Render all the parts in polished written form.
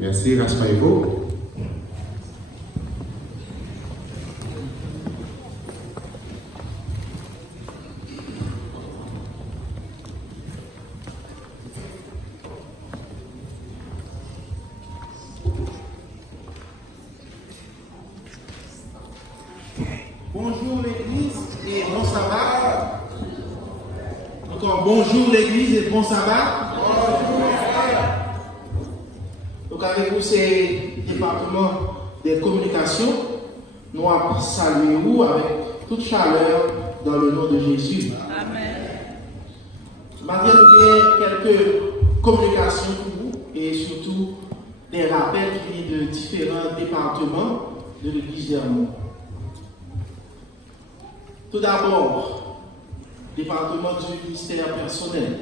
Merci, rassurez-vous. Bonjour l'église et bon sabbat. Encore bonjour l'église et bon sabbat. Donc avec vous, c'est le département des communications. Nous allons saluer vous avec toute chaleur dans le nom de Jésus. Amen. Maintenant, nous avons quelques communications pour vous et surtout des rappels qui viennent de différents départements de l'église d'Hermont. Tout d'abord, département du ministère personnel.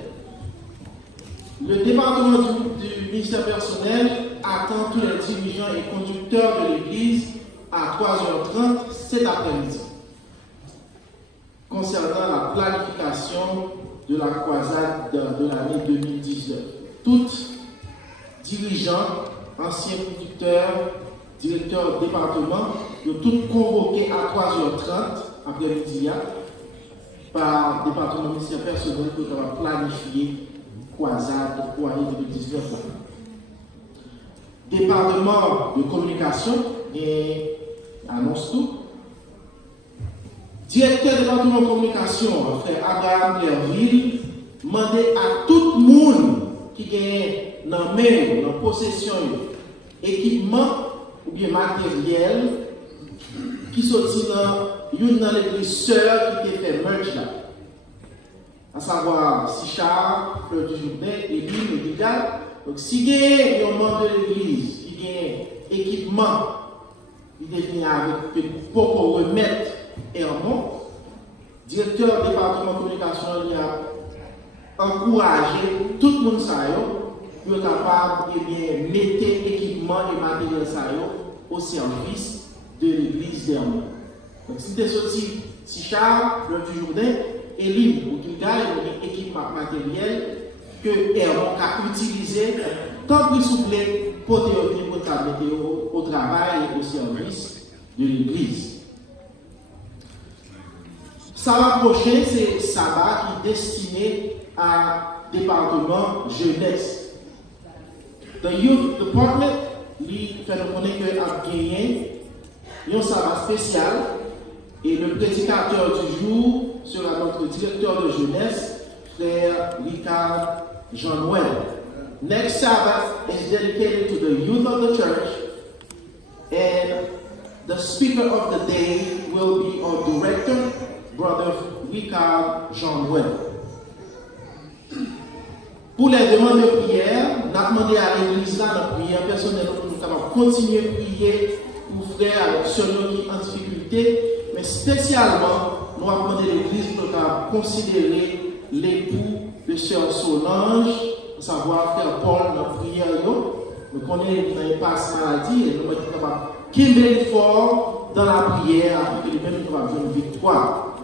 Le département du ministère personnel attend tous les dirigeants et conducteurs de l'église à 3h30 cet après-midi concernant la planification de la croisade de l'année 2019. Tous dirigeants, anciens conducteurs, directeurs de département, de tous convoqués à 3h30 après-midi par le département ministère personnel pour planifier croisade pour l'année 2019. Département de communication et annonce tout. Directeur du département de communication, frère Abraham Lerville, demandait à tout le monde qui est dans main, dans possession, équipement ou bien matériel qui sortit dans l'église sœur qui était fait merch là. À savoir Sichard, Fleur du Jourdain, Église, Médical. Donc si il y a un membre de l'église qui a équipement, il devient avec pour remettre Hermont, directeur du département de communication, il a encouragé tout le monde pour être capable de mettre équipement et matériel au service de l'église d'Hermont. Donc si tu es sorti Sichard, Fleur du Jourdain, et libre ou qu'il gagne un équipement matériel que Hermont a utilisé tant qu'il souple pour te mettre au travail et au service de l'église. Sabbat prochain, c'est sabbat qui est destiné à département jeunesse. The Youth Department, lui, fait nous connaître qu'il a gagné un sabbat spécial et le prédicateur du jour sera notre directeur de jeunesse, frère Ricard Jean-Noël. Next Sabbath is dedicated to the youth of the church, and the speaker of the day will be our director, Brother Ricard Jean-Noël. Pour les demandes de prière, nous avons demandé à l'église là, la prière personnelle, pour nous capables continuer à prier pour frères avec ceux qui sont en difficulté, mais spécialement, nous avons demandé à l'église pour considérer l'époux de sœur Solange, à savoir frère Paul dans la prière. Nous connaissons dans une passe maladie et nous sommes capables de qu'il fort dans la prière afin que lui-même nous va une victoire.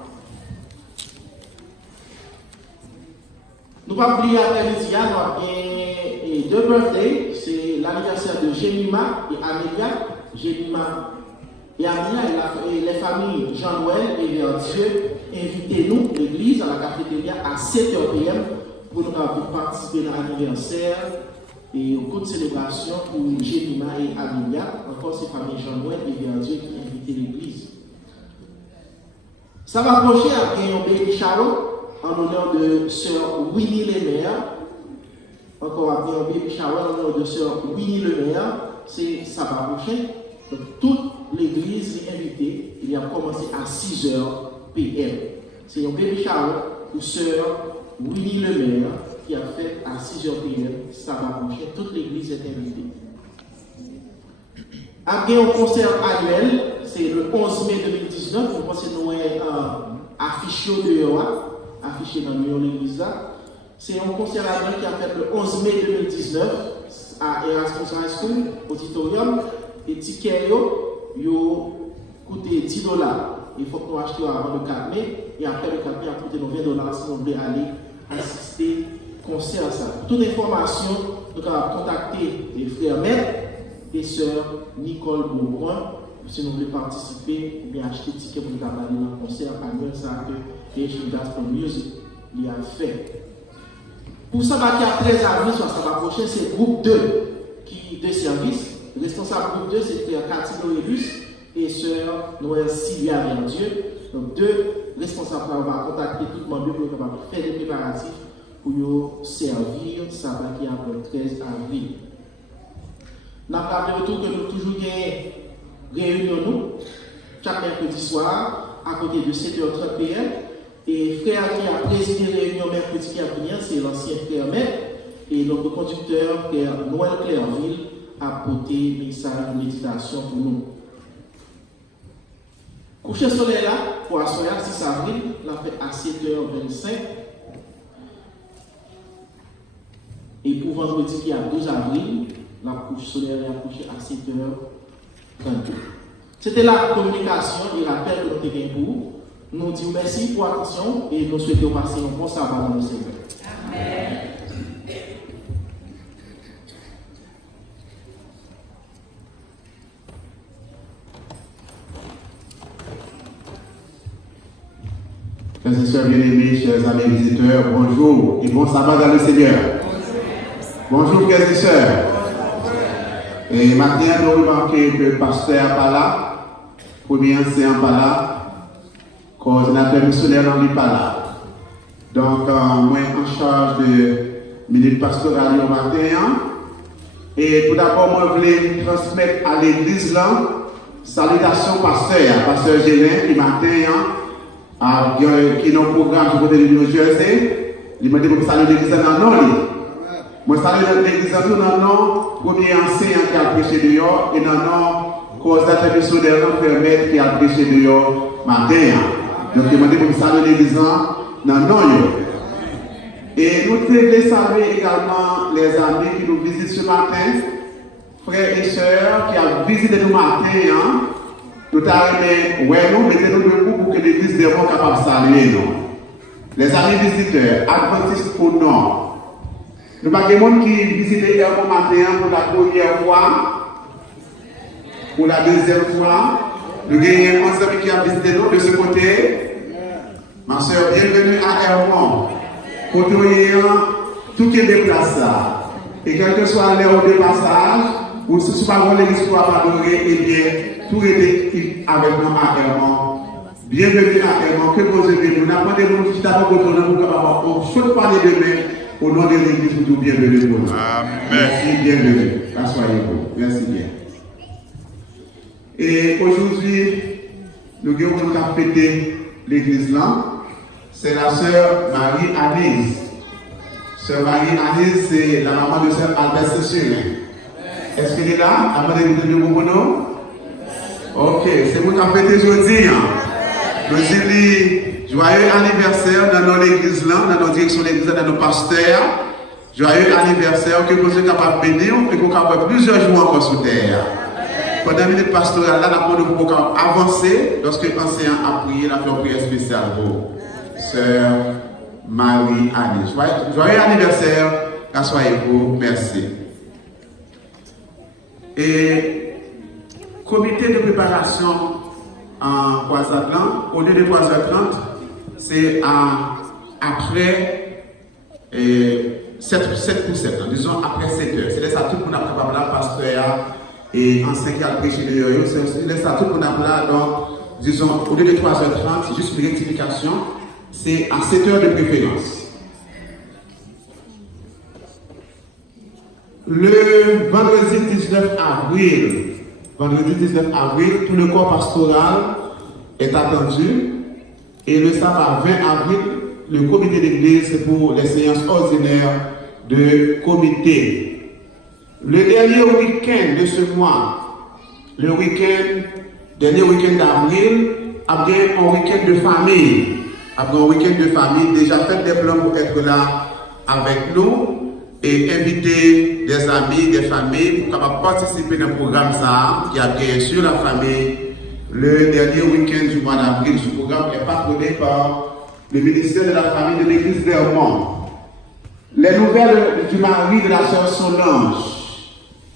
Nous ne pouvons pas oublier après-midi, nous avons deux birthdays, c'est l'anniversaire de Jemima et Amélia. Jemima et Amélia et les familles Jean-Noël et leur Dieu, invitez-nous, l'église, à la cafétéria à 7h PM pour nous participer à l'anniversaire et au cours de célébration pour Jemima et Amélia, encore ces familles Jean-Noël et leur Dieu qui invitent l'église. Ça va approcher après un baby shower en honneur de sœur Winnie Lemaire. Encore après un baby shower en honneur de sœur Winnie Lemaire. C'est sabbat prochain. Donc, toute l'église est invitée. Il a commencé à 6h PM. C'est un baby shower pour sœur Winnie Lemaire qui a fait à 6h PM sabbat prochain. Toute l'église est invitée. Après un concert annuel, c'est le 11 mai 2019. Vous pensez que nous avons affiché affiché dans l'église là. C'est un concert annuel qui a fait le 11 mai 2019 à Erasmus High School, auditorium. Et tickets coûté $10. Il faut que nous achetions avant le 4 mai. Et après le 4 mai, a coûté $20 si vous voulez aller assister au concert. Pour toute information, nous allons contacter les frères maîtres et sœur Nicole Beaubrun. Si vous voulez participer ou bien acheter ticket pour nous aller dans le concert, annuel, ça que Asian Gospel Music lui a fait. Pour ça, qui a 13 avril, soit ça va prochain, c'est le groupe 2 de service. Le responsable groupe 2, c'est frère Cathy Noélus et sœur Noël Sylvia Verdieu. Donc, deux responsables on va contacter tout le monde pour faire des préparatifs pour servir ça qui est le 13 avril. Nous avons rappelé que nous toujours réunion chaque mercredi soir à côté de 7h30 PM. Et frère qui a présidé la réunion mercredi qui a venu, c'est l'ancien frère maître. Et donc le conducteur, frère Noël Clairville, a porté un message de méditation pour nous. Coucher soleil là, pour la soirée 6 avril, on a fait à 7h25. Et pour vendredi qui est à 12 avril, la couche solaire est couché à 7h32. C'était la communication et l'appel que nous avons pour vous. Nous disons merci pour l'attention et nous souhaitons passer un bon sabbat dans le Seigneur. Amen. Frères et sœurs bien-aimés, chers amis visiteurs, bonjour et bon sabbat dans le Seigneur. Bonjour frères et sœurs. Et maintenant, nous remarquons que le pasteur n'est pas là, premier enseignant n'est pas là, coordinateur missionnaire n'est pas là. Donc, moi en charge de minute pastorale au matin. Et tout d'abord, moi je voulais transmettre à l'église là, salutations pasteur Gélin, qui matin, qui est dans le programme du côté de New Jersey. Il m'a dit que vous saluez l'église dans le nom. Moi, je salue l'église dans le nom, premier enseignant qui a prêché dehors, et dans le nom, coordinateur missionnaire, frère qui a prêché dehors matin. Donc, il m'a dit que vous saluez l'église dans le nom. Et nous voulons saluer également les amis qui nous visitent ce matin, frères et sœurs qui ont visité nous matin. Nous avons nous mettez-nous debout pour que l'église des bons capable de saluer nous. Les amis visiteurs, adventistes ou non. Nous n'avons pas de monde qui visite hier au matin pour la première fois, pour la deuxième fois. Nous avons un ami qui a visité nous de ce côté. Ma soeur, bienvenue à Hermon. Pour tout qui est déplacé. Et quel que soit l'heure de passage, ou si ce n'est pas l'église pour adorer, eh bien, tout est avec nous à Hermon. Bienvenue à Hermon. Que vous aimez nous. Nous avons demandé de d'abord pour nous capables. On souhaite parler demain au nom de l'église pour tout bienvenue pour nous. Amen. Merci, bienvenue. Assoyez-vous. Merci bien. Et aujourd'hui, nous avons fêté l'église là. C'est la sœur Marie-Anise. Sœur Marie-Anise, c'est la maman de sœur Albert Session. Est-ce qu'elle est là? Avant de vous donner mon nom? Ok, c'est vous qui avez fêté aujourd'hui. Nous disons joyeux anniversaire dans notre église là, dans notre direction de l'église, dans nos pasteurs. Joyeux anniversaire, que vous êtes capable de bénir et que vous avez plusieurs jours encore sur terre. Pendant la minute pastorale, là, nous pouvons avancer lorsque l'enseignant a prié la prière spéciale pour sœur Marie-Anne. Joyeux anniversaire, asseyez-vous, merci. Et comité de préparation en Croix-Atlant, au lieu de 3h30, c'est après 7 pour 7, disons après 7h. C'est ça tout le monde a préparé là, pasteur et enseignant qui a prêché de Yoyo. C'est ça tout le monde a là, donc disons au lieu de 3h30, c'est juste une rectification, c'est à 7h de préférence. Le vendredi 19 avril, tout le corps pastoral est attendu. Et le sabbat 20 avril, le comité d'église, c'est pour les séances ordinaires de comité. Le dernier week-end de ce mois, dernier week-end d'avril, après un week-end de famille. Après un week-end de famille, déjà fait des plans pour être là avec nous. Et inviter des amis, des familles pour participer dans le programme ça, qui a bien sûr la famille le dernier week-end du mois d'avril. Ce programme est patronné par le ministère de la famille de l'église d'Hermon. Les nouvelles du mari de la sœur Solange.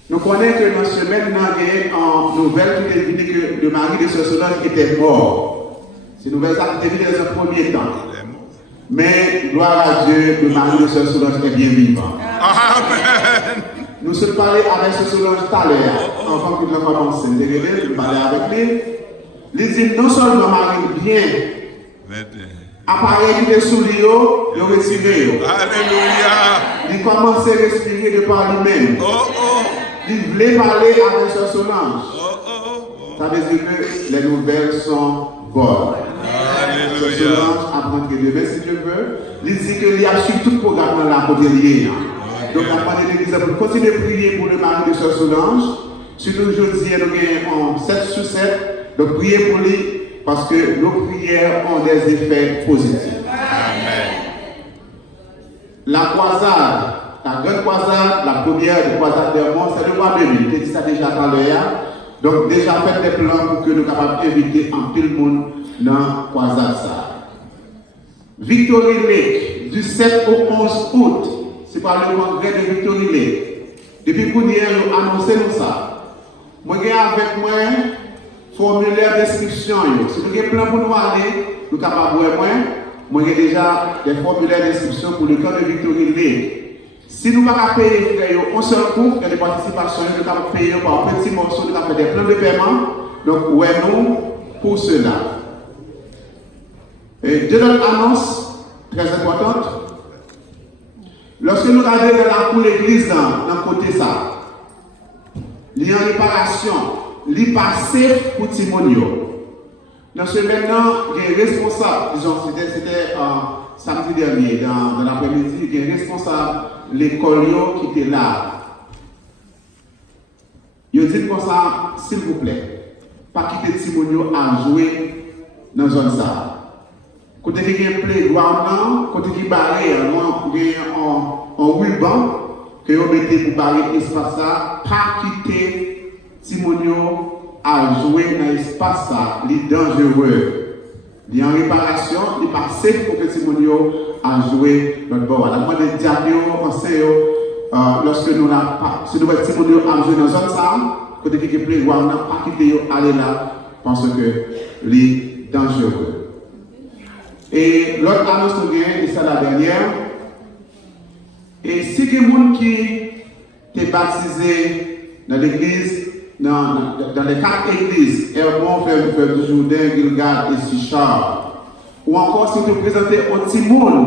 Nous connaissons que dans ce semaine, nous avons une nouvelle qui est venue que le mari de Sœur Solange était mort. Cette nouvelle qui est venue dans un premier temps. Mais, gloire à Dieu, le mari de Sœur Solange est bien vivant. Amen. Nous sommes parlé avec Sœur Solange tout à l'heure, avant que nous commencions. Nous parlons avec lui. Il dit non seulement mari bien, appareil qui est sous lui, il retiré. Alléluia. Il commence à respirer de par lui-même. Il voulait parler avec Sœur Solange. Ça veut dire que les nouvelles sont bonnes. Sœur Solange apprend que demain, si Dieu veut, il dit qu'il y a sur tout programme dans la côté liée. Donc, la part de l'Église, pour continuer à prier pour le mari de Sœur Solange. Surtout aujourd'hui, nous avons 7 sur 7. Donc, priez pour lui parce que nos prières ont des effets positifs. Amen. La croisade, la grande croisade, la première croisade des monts, c'est le mois 2000. J'ai dit ça déjà tout à l'heure. Donc, déjà faites des plans pour que nous soyons capables d'inviter en pile monde dans la croisade. Victory Lake, du 7 au 11 août, c'est par le congrès de Victory Lake. Depuis qu'on y a annoncé nous ça. Moi, j'ai avec moi formulaire d'inscription. Si vous avez un plan pour nous aller, nous sommes capables de voir. Moi, j'ai déjà des formulaires d'inscription pour le camp de Victory Lake. Si nous ne pouvons pas payer, on se retrouve, il y a des participations, nous pouvons payer par petits morceaux, nous avons fait des plans de paiement. Donc, ouais, nous, pour cela. Et deux autres annonces très importantes. Lorsque nous regardons dans la cour l'église, dans le côté ça, il y a une réparation, il passé pour Timonio. Dans ce maintenant, il y a un responsable, disons, c'était samedi dernier, dans l'après-midi, il y a un responsable de l'école qui était là. Il dit comme ça, s'il vous plaît, pas quitter Timonio à jouer dans la zone ça. Côté qui est playground, côté qui barré, il y a un ruban que vous mettez pour barrer l'espace ça, pas quitter Timonio à jouer dans l'espace ça, il est dangereux. Il y a une réparation, il n'est pas safe pour que Timonio à jouer dans le bord. La demande de diable, pensez, lorsque nous n'avons pas, si nous voyons Timonio à jouer dans la zone ça, côté qui est playground, pas quitter aller là, parce que il est dangereux. Et l'autre annonce que j'ai, et c'est la dernière. Et si il y a des gens qui sont baptisés dans l'église, dans les 4 églises, Herbon, Frère du Jourdain, Gilgal et Sichard, ou encore si tu présentes un petit monde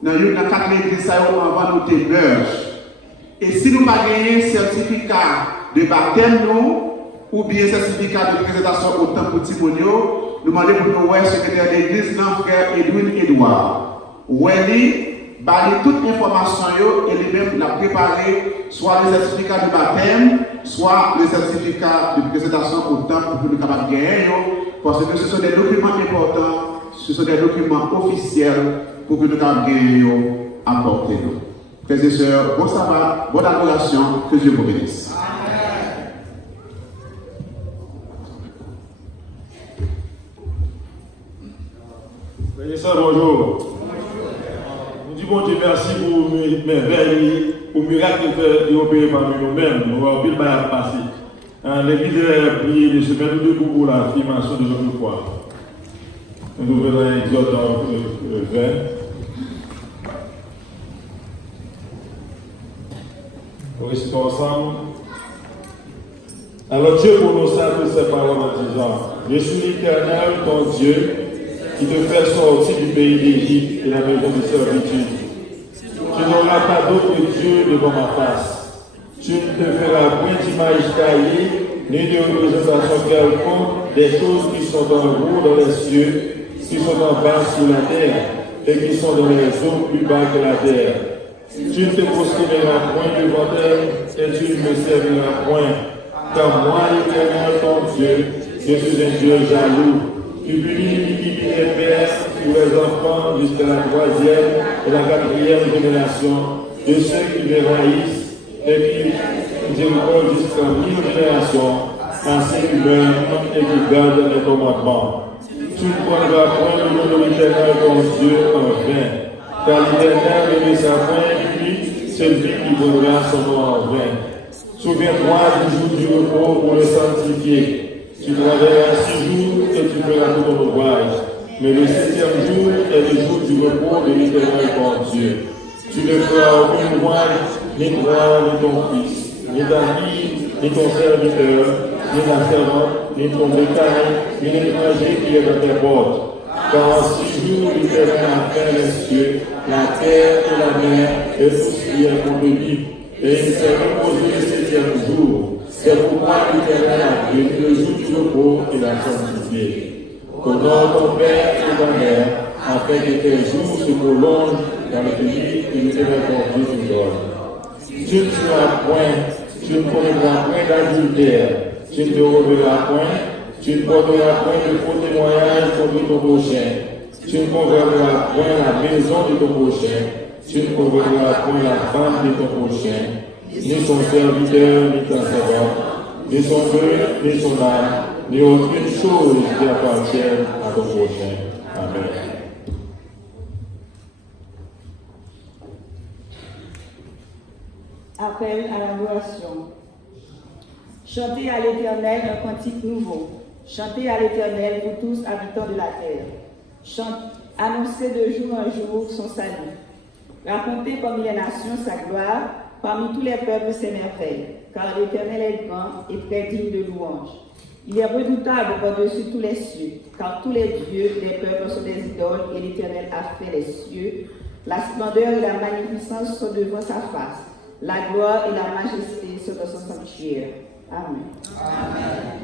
dans les 4 églises, ça y est, avant nous te merge. Et si nous n'avons pas gagné certificat de baptême, ou bien certificat de présentation au temple Timonio, nous demandons pour nous, secrétaire d'église, frère Edwin Edouard. Welly, bali toute information et lui-même l'a préparé, soit le certificat de baptême, soit le certificat de présentation au temple pour que nous capables de gagner, parce que ce sont des documents importants, ce sont des documents officiels pour que nous capables de gagner à porter nous. Frères et sœurs, bon sabbat, bonne adoration, que Dieu vous bénisse. Frères et sœurs, bonjour. Nous disons bon Dieu merci pour merveilles, pour miracle que vous opérez parmi nous-mêmes. Nous avons bien passé. L'église a prié de semaine ou deux pour l'affirmation de notre foi. Nous venons à Exode 20. Nous récitons ensemble. Alors Dieu prononça toutes ces paroles en disant: Je suis l'Éternel, ton Dieu, qui te fait sortir du pays d'Égypte et la maison de servitude. Tu n'auras pas d'autre Dieu devant ma face. Tu ne te feras point d'image taillée, ni de représentation quelconque des choses qui sont en haut dans les cieux, qui sont en bas sur la terre, et qui sont dans les eaux plus bas que la terre. Tu ne te prosterneras point devant elles, et tu ne me serviras point. Car moi, l'Éternel, ton Dieu, je suis un Dieu jaloux. Tu punis l'iniquité des pères pour les enfants jusqu'à la 3e et la 4e génération de ceux qui les haïssent et qui déroulent jusqu'à 1000 générations, ainsi qu'ils meurent et qui gardent les commandements. Tu ne prendras point le nom de l'Éternel ton Dieu en vain, car l'Éternel ne laissera point impuni celui qui donnera son nom en vain. Souviens-toi du jour du repos pour le sanctifier. Tu travailleras 6 jours et tu feras tout ton ouvrage. Mais le 7e jour est le jour du repos de l'Éternel ton Dieu. Tu ne feras aucun ouvrage, ni toi, ni ton fils, ni ta fille, ni ton serviteur, ni la servante, ni ton bétail, ni l'étranger qui est dans tes portes. Car en 6 jours, l'Éternel a fait les cieux, la terre et la mer, et tout ce qui est conduit. Et il s'est reposé le 7e jour. C'est pourquoi l'Éternel a béni le jour du repos et l'a sanctifié. Honore ton père et ta mère, afin que tes jours se prolongent dans le pays que l'Éternel ton Dieu te donne. Tu ne tueras point, tu ne commettras point d'adultère, tu ne te rebeilleras point, tu ne porteras point de faux témoignages contre ton prochain, tu ne convertiras point la maison de ton prochain, tu ne convertiras point la femme de ton prochain, ni son serviteur, ni ta servante, ni son bœuf, ni son âne, ni aucune chose qui appartienne à ton prochain. Amen. Appel à l'adoration. Chantez à l'Éternel un cantique nouveau. Chantez à l'Éternel, vous tous habitants de la terre. Annoncez de jour en jour son salut. Racontez parmi les nations sa gloire, parmi tous les peuples ses merveilles, car l'Éternel est grand et très digne de louange. Il est redoutable par-dessus tous les cieux, car tous les dieux des peuples sont des idoles et l'Éternel a fait les cieux. La splendeur et la magnificence sont devant sa face. La gloire et la majesté sont dans son sanctuaire. Amen. Amen.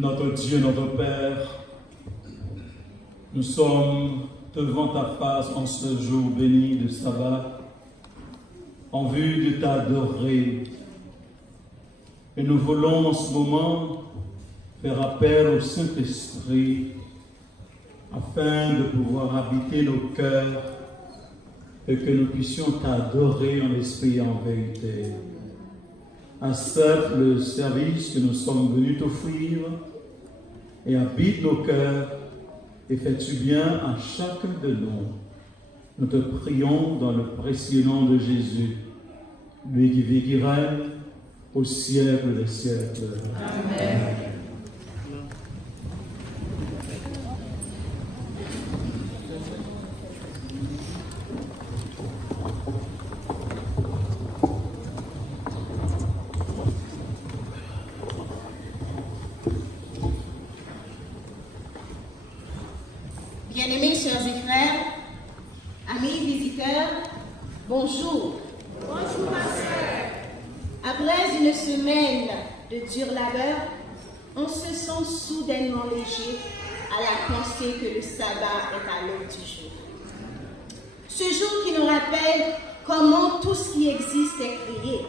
Notre Dieu, notre Père, nous sommes devant ta face en ce jour béni de sabbat, en vue de t'adorer. Et nous voulons en ce moment faire appel au Saint-Esprit afin de pouvoir habiter nos cœurs et que nous puissions t'adorer en esprit et en vérité. Accepte le service que nous sommes venus t'offrir et habite nos cœurs et fais-tu bien à chacun de nous. Nous te prions dans le précieux nom de Jésus, lui qui vit, qui règne au siècle des siècles. Amen. Bien-aimés sœurs et frères, amis visiteurs, bonjour. Bonjour ma sœur. Après une semaine de dur labeur, on se sent soudainement léger à la pensée que le sabbat est à l'ordre du jour. Ce jour qui nous rappelle comment tout ce qui existe est créé,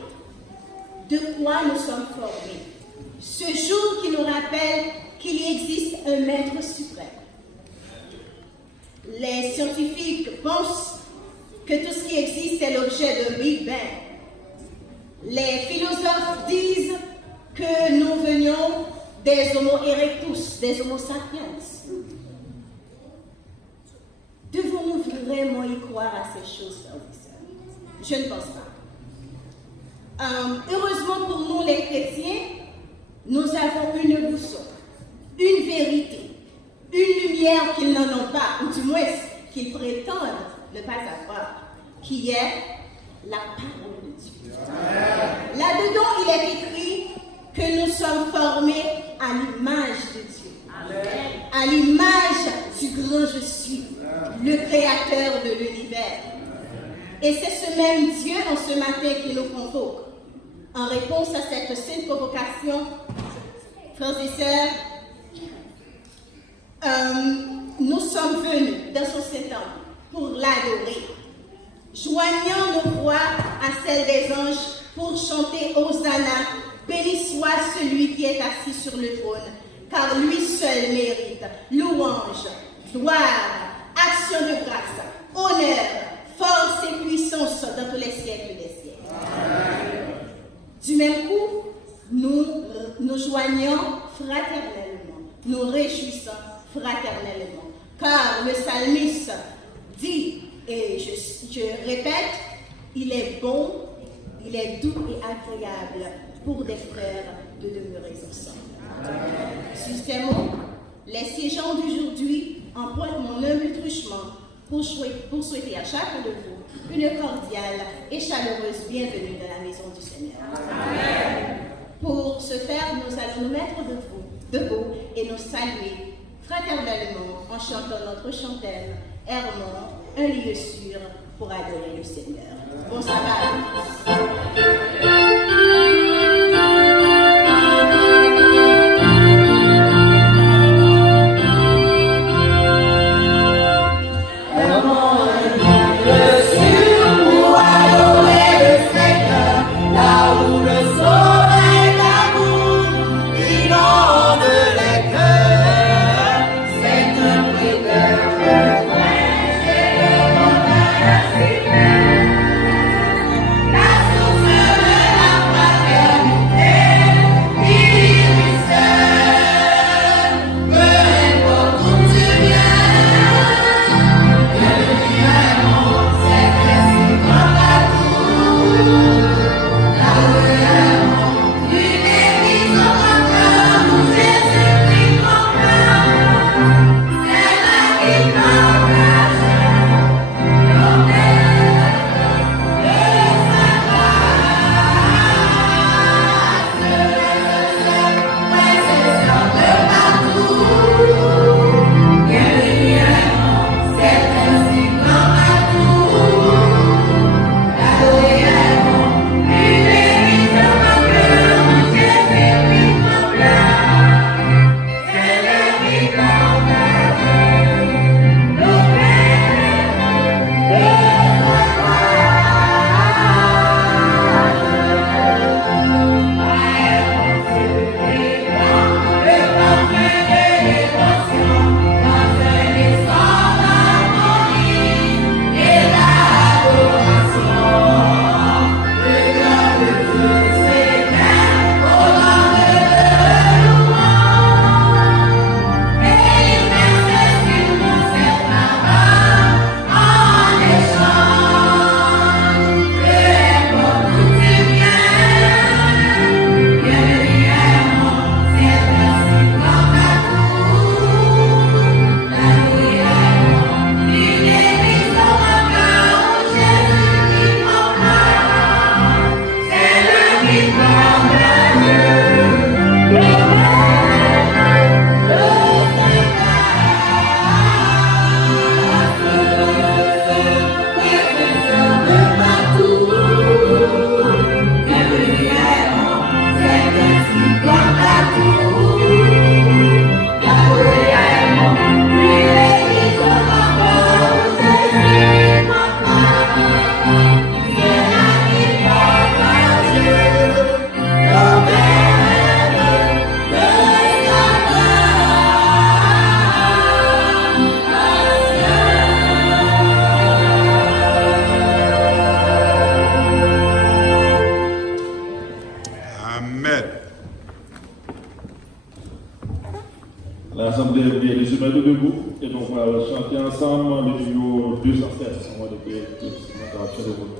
de quoi nous sommes formés. Ce jour qui nous rappelle qu'il existe un maître suprême. Les scientifiques pensent que tout ce qui existe est l'objet d'un Big Bang. Les philosophes disent que nous venions des Homo erectus, des Homo sapiens. Devons-nous vraiment y croire à ces choses, frères et sœurs? Je ne pense pas. Heureusement pour nous les chrétiens, nous avons une boussole, une vérité, une lumière qu'ils n'en ont pas, ou du moins qu'ils prétendent ne pas avoir, qui est la parole de Dieu. Là-dedans, il est écrit que nous sommes formés à l'image de Dieu, à l'image du grand je suis, le créateur de l'univers. Et c'est ce même Dieu en ce matin qui nous convoque. En réponse à cette sainte convocation, frères et sœurs, nous sommes venus dans son Saint-Temple pour l'adorer, joignant nos voix à celles des anges pour chanter Hosanna, béni soit celui qui est assis sur le trône, car lui seul mérite louange, gloire, action de grâce, honneur, force et puissance dans tous les siècles des siècles. Du même coup, nous joignons fraternellement, nous réjouissons fraternellement, car le psalmiste dit, et je répète, il est bon, il est doux et agréable pour des frères de demeurer ensemble. Sur ces mots, les siégeants d'aujourd'hui empruntent mon humble truchement pour souhaiter à chacun de vous une cordiale et chaleureuse bienvenue dans la maison du Seigneur. Amen. Pour ce faire, nous allons nous mettre debout et nous saluer fraternellement en chantant notre chantelle Hermon, un lieu sûr pour adorer le Seigneur. Bon sabbat. L'Assemblée est se mettre debout et donc on va chanter ensemble le numéro 216. On va décrire l'intervention de votre.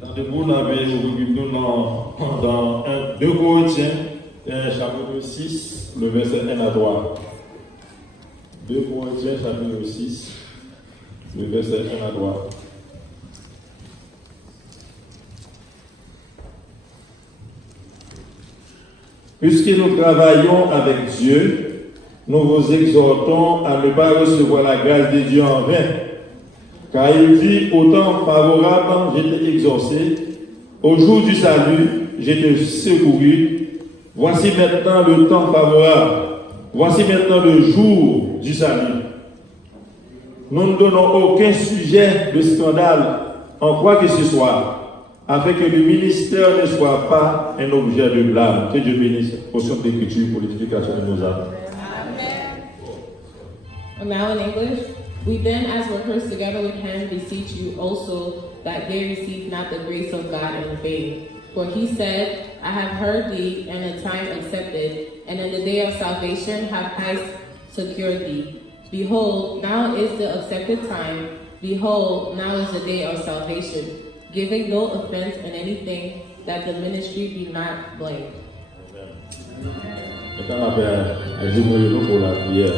Debout, nous avons dans 2 Corinthiens, chapitre 6, le verset 1 à 3. 2 Corinthiens, chapitre 6, le verset 1 à 3. Puisque nous travaillons avec Dieu, nous vous exhortons à ne pas recevoir la grâce de Dieu en vain. Car il dit, au temps favorable, j'étais exaucé, au jour du salut, j'étais secouru. Voici maintenant le temps favorable, voici maintenant le jour du salut. Nous ne donnons aucun sujet de scandale en quoi que ce soit, afin que le ministère ne soit pas un objet de blâme. Que Dieu bénisse au son de l'Écriture pour l'édification de nos âmes. Now in English, we then as workers together with him beseech you also that they receive not the grace of God in vain. For he said, I have heard thee in a time accepted, and in the day of salvation have I secured thee. Behold, now is the accepted time. Behold, now is the day of salvation, giving no offense in anything, that the ministry be not blamed. Maintenant, ajoutons-nous pour la prière.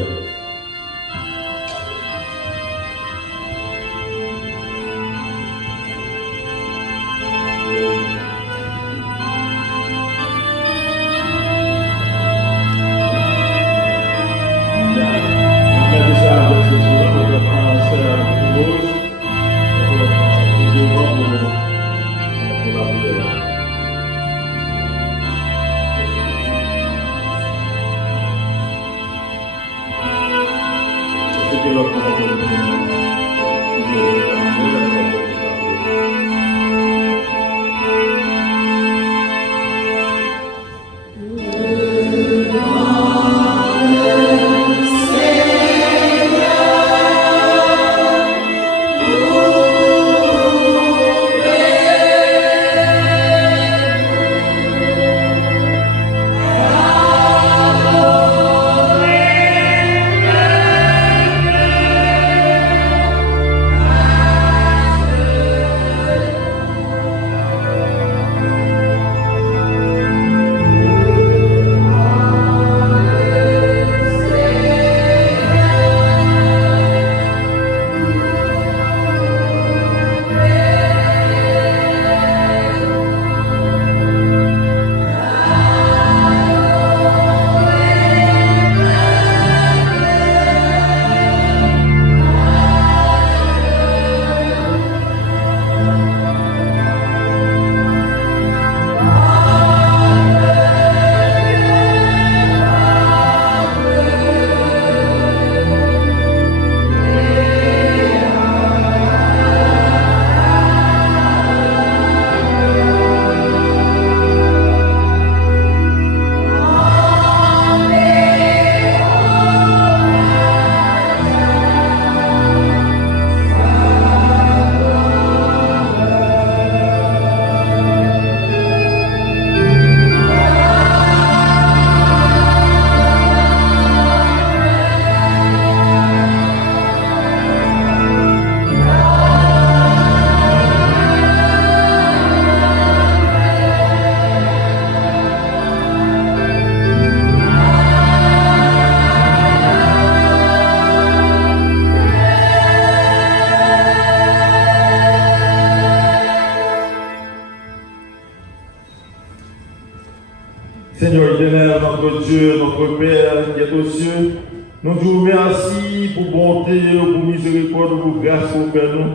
Seigneur éternel, notre Dieu, notre Père qui est aux cieux, nous vous remercions pour bonté, pour miséricorde, pour grâce pour faire nous.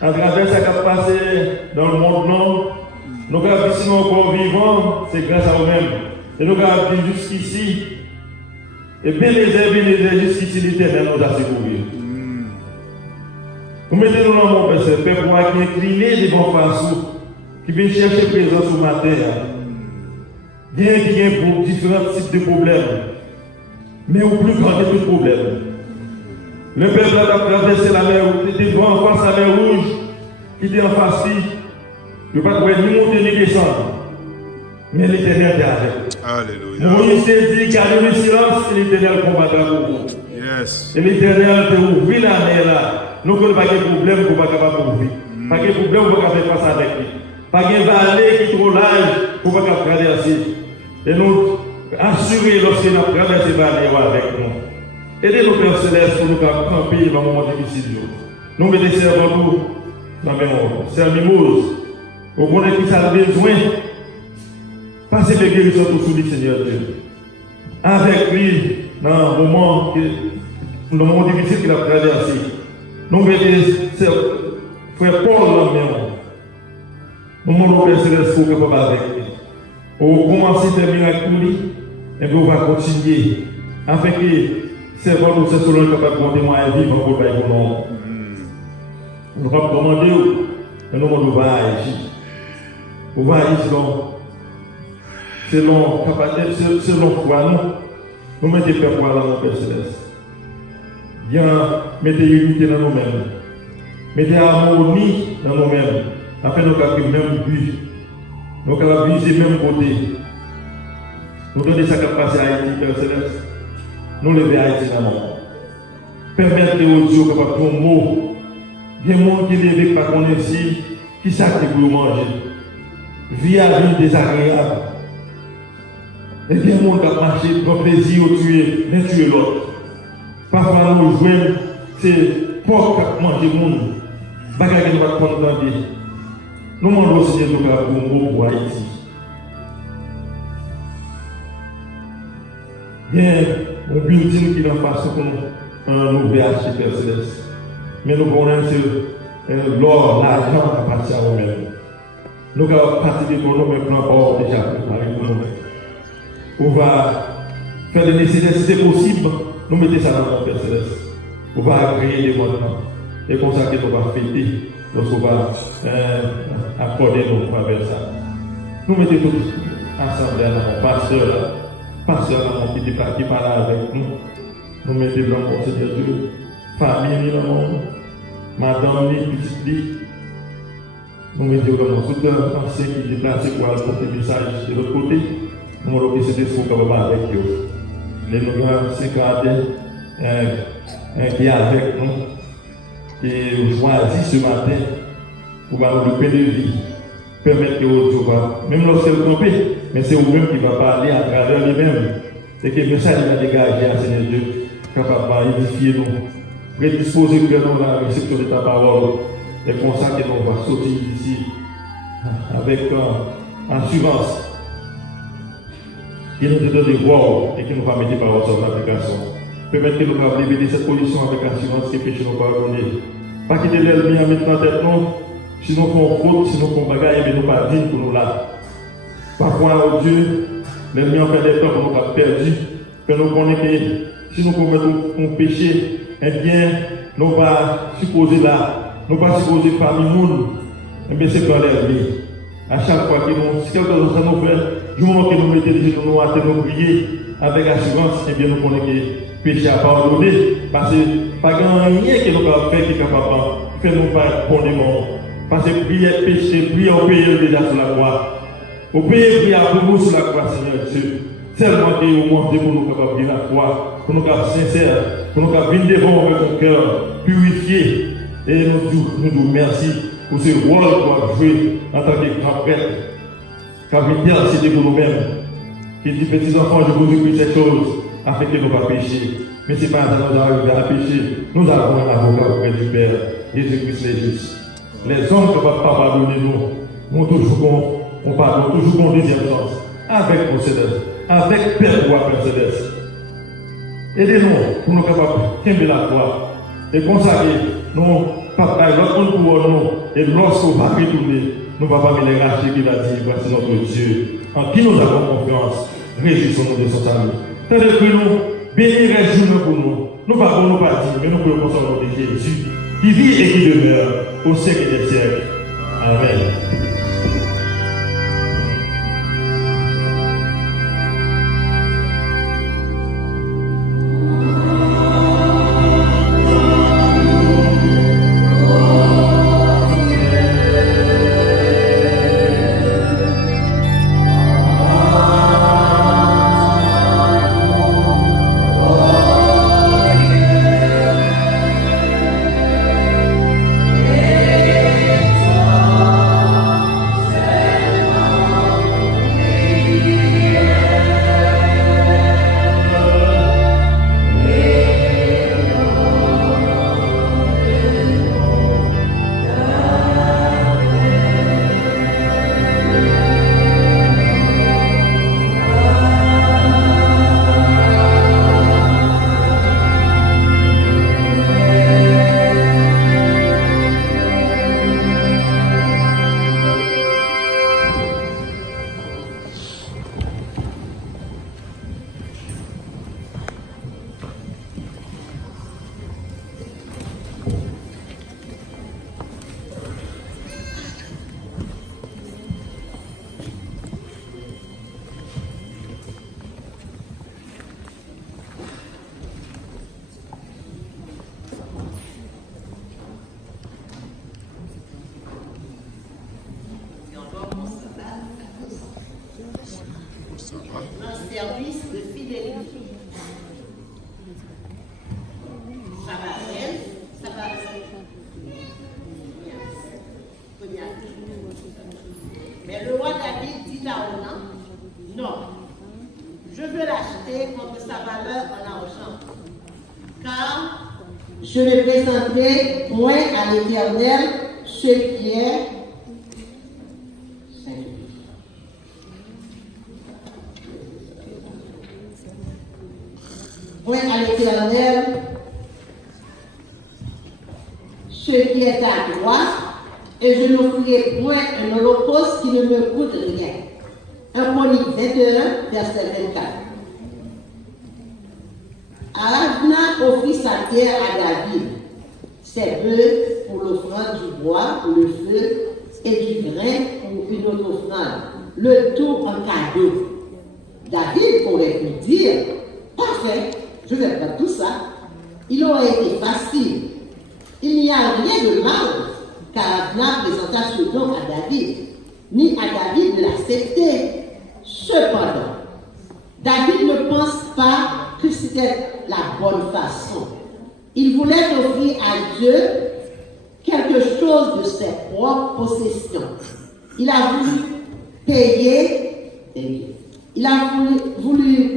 À travers ce qui a passé dans le monde, nous avons ici encore vivants, c'est grâce à nous-mêmes. Et nous avons vu jusqu'ici. Et bien les jusqu'ici, l'éternel nous a secourus. Nous mettons dans mon Père, c'est Père pour qui est incliné devant face, qui vient chercher présence sur ma terre. Bien qu'il y ait pour différents types de problèmes, mais au plus grand de tous problèmes. Le peuple a traversé la mer, devant en face la mer rouge, qui était en face, il ne pas ni monter ni descendre. Mais l'Éternel était avec. Alléluia. Moïse s'est dit, gardez le silence et l'Éternel combattra pour vous. Yes. Et l'Éternel te ouvrit la mer là. Nous n'avons pas de problème pour ne pas capable d'ouvrir. Pas de problème pour ne pas faire face avec lui. Pas de vallée qui est trop large pour pas traverser. Et nous assurer lorsque nous traversons ces vallées avec nous. Aidez-nous, Père Céleste, pour nous camper dans le moment difficile. Nous mettons servants nous dans le servimose. Au moment qui ça a besoin, passez les guérisons sous lui, Seigneur Dieu. Avec lui, dans le moment difficile qu'il a traversé. Nous mettons frère Paul dans le même. Nous demandons, Père Céleste, pour que avec lui. On commence à faire miracle pour lui, et puis on va continuer. Afin que ces volontés soient capables de témoigner vivre pour le nom. Nous allons demander, mais nous allons agir. On va agir selon foi, nous mettons Père pour dans nos Père Céleste. Bien, mettez unité dans nous-mêmes. Mettez harmonie dans nous-mêmes. Afin de nous avoir le même but. Nous allons viser le même côté. Nous donnons ça qui passe à Haïti, Père Céleste. Nous lever Haïti dans le monde. Permettez aux Dieu de faire ton mot. Il y a des gens qui ne lèvent pas qu'on est ici, qui savent pour manger. Vie à vie désagréable. Et il y a des gens qui marchent pour plaisir au tuer, mais tuer l'autre. Parfois nous jouons, c'est porc qui mange le monde. Bagage qui ne va pas prendre dans la vie. Nous demandons au Seigneur de faire pour mot pour Haïti. Il y a un building qui est en face pour nous VH Père Céleste. Mais nous connaissons l'or, l'argent qui appartient à nous-mêmes. Nous allons partir pour nous, mais nous déjà préparé pour nous-mêmes. On va faire le nécessaire, si c'est possible, nous mettons ça dans notre Père Céleste. On va créer des moments. Et comme ça que nous allons fêter lorsqu'on va accorder nos faveurs. Nous mettons tous ensemble dans mon pasteur qui parle avec nous. Nous mettons dans mon Seigneur Dieu, famille dans mon madame, petite vie. Nous mettons dans mon soutien, ancien qui est déplacé pour apporter le message de l'autre côté. Nous avons laissé des fous comme avec eux. Les nous avons 50 qui est avec nous et choisi ce matin pour nous le paix de vie. Permettre que Dieu va, même lorsqu'elle trompe, mais c'est vous-même qui va parler à travers lui-même. Et que le message va dégager à Seigneur Dieu, capable d'édifier nous, prédisposer que nous à la réception de ta parole. Et pour ça que nous va sortir ici avec assurance. Qui nous donne des voix et qui nous va mettre par en application. Permettre que nous puissions lever cette position avec assurance que péché nous pardonner. Pas quitter l'ennemi à mettre en tête nous, si nous faisons faute, si nous faisons bagaille, mais nous pas dignes pour nous là. Parfois, oh Dieu, l'ennemi a fait des temps pour nous pas perdu. Que nous connaissons que si nous commettons un péché, eh bien, nous pas supposer là, nous pas supposer famille monde, eh bien c'est pas l'ennemi. À chaque fois que nous, si quelque chose ça nous fait, du moment que nous mettons les genoux à nous prier avec assurance, eh bien nous connaissons que péché à pardonner, parce que pas rien que nous pouvons faire qui est capable de faire nous pas profondément. Parce que prier, péché, prier, on paye déjà sur la croix. On paye prier pour nous sur la croix, Seigneur Dieu. Seulement que nous montrer pour nous capables de la croix, pour nous capables sincères, pour nous capables de devant avec ton cœur purifié. Et nous disons merci pour ce rôle qu'on a joué en tant que grand prêtre. Car il intercéder pour nous-mêmes. Qui dit, petits enfants, je vous écris ces choses afin que nous ne pas pécher. Mais ce n'est pas à nous arriver à pécher. Nous avons un avocat auprès du Père, Jésus-Christ le juste. Les hommes ne peuvent pas pardonner nous. On pardonne toujours en deuxième chance. Avec nos célestes. Avec Père roi, Père Céleste. Aidez-nous pour nous capables de tomber la croix. Et consacrer nos papas, l'autre pour nous. Et lorsqu'on va retourner, nous ne va pas les racheter qui va dire, voici notre Dieu, en qui nous avons confiance. Réjouissons-nous de son amour. Tandis que nous, bénir et jour pour nous. Nous ne pouvons pas dire, mais nous pouvons consoler de Jésus, qui vit et qui demeure au siècle des siècles. Amen. Amen. un service de fidélité. Ça va elle, ça va mais le roi David dit à Onan, non, je veux l'acheter contre sa valeur en argent, car je ne présenterai point à l'Éternel ce qui est saint. Point à l'Éternel ce qui est à droite, et je n'offrirai point un holocauste qui ne me coûte rien. 1 Chronique 21, verset 24. Aravna offrit sa terre à David, ses bœufs pour l'offrande du bois, pour le feu, et du grain pour une autre offrande, le tout en cadeau. David aurait pu dire, parfait, je vais faire tout ça. Il aurait été facile. Il n'y a rien de mal, car Aravna présenta ce don à David, ni à David de l'accepter. Cependant, David ne pense pas que c'était la bonne façon. Il voulait offrir à Dieu quelque chose de ses propres possessions. Il a voulu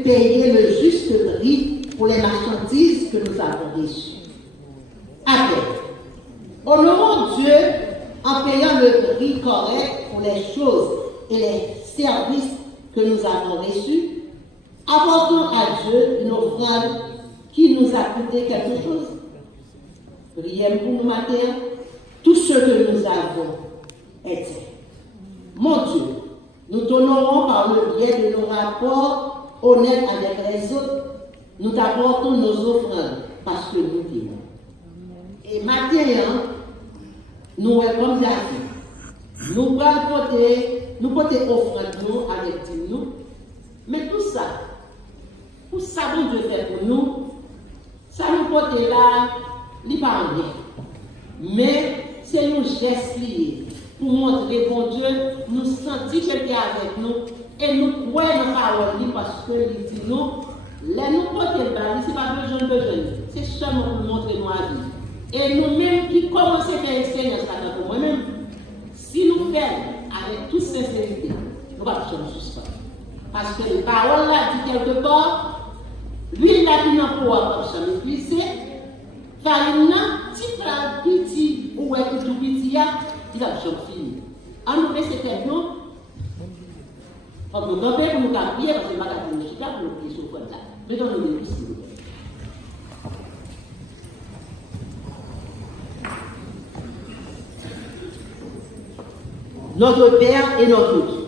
payer le juste prix pour les marchandises que nous avons reçues. Après, honorons Dieu en payant le prix correct pour les choses et les services que nous avons reçus. Apportons à Dieu une offrande qui nous a coûté quelque chose. Prions pour nous matin, tout ce que nous avons été. Mon Dieu, nous t'honorons par le biais de nos rapports honnêtes avec les autres. Nous t'apportons nos offrandes parce que nous t'aimons. Et maintenant, nous comme David. Nous porter offrande nous avec nous. Mais tout ça, pour ça que Dieu fait pour nous, ça nous porte là, il pas en rien. Mais c'est un geste lié pour montrer, bon Dieu, nous sentons qu'il est avec nous et nous croyons dans la parole parce que il dit nous, là nous porter là, ce n'est pas besoin de jeunes, c'est seulement pour montrer nous à vie. Et nous-mêmes qui commençons à faire expérience pour moi-même, si nous faisons avec toute sincérité, nous ne pouvons pas suspendre. Parce que les paroles là dit quelque part, l'huile là qui n'a pas jamais glissé, farine là, petit ou tout petit, il va jamais finir. En nous laisser faire nous, on peut camper pour nous camper parce que ma carte de Chicago pour nous prier sur le là. Mais dans le aussi. Notre Père et notre Dieu.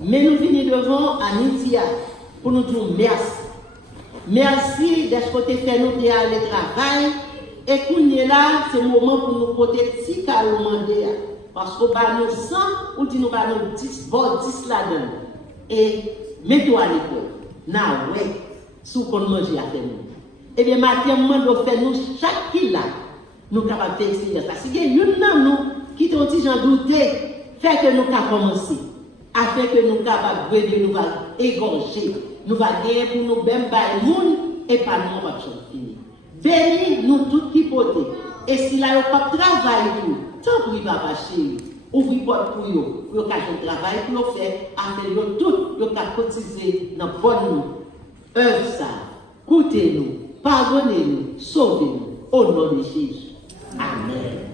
Mais nous venons devant Anitia pour nous dire merci. Merci d'être côté fait nous aller travail. Et qu'on est là, c'est le moment pour nous porter petit calme. Parce qu'on va nous sang, ou dit nous va nous 10 là-dedans. Et mets-toi à l'école. Na ouais, sous qu'on mange à faire nous. Eh bien, maintenant, nous faisons nous chaque qui là. Nous sommes capables de faire expérience. Parce qu'il y a une nous qui t'ont dit j'en doutais, fait que nous avons commencé. Afin que nous capables de nous égorger, nous allons gagner pour nous bien bailler monde et pas nous pas fini. Bénis nous tous qui portent. Et si là on pas travail pour, tant que papa chéri, ouvrez porte pour eux, pour faire un travail pour faire, afin que tout le cas cotiser dans bonne nous. Œuvre ça, coûtez-nous, pardonnez-nous, sauvez-nous, au nom de Jésus. Amen.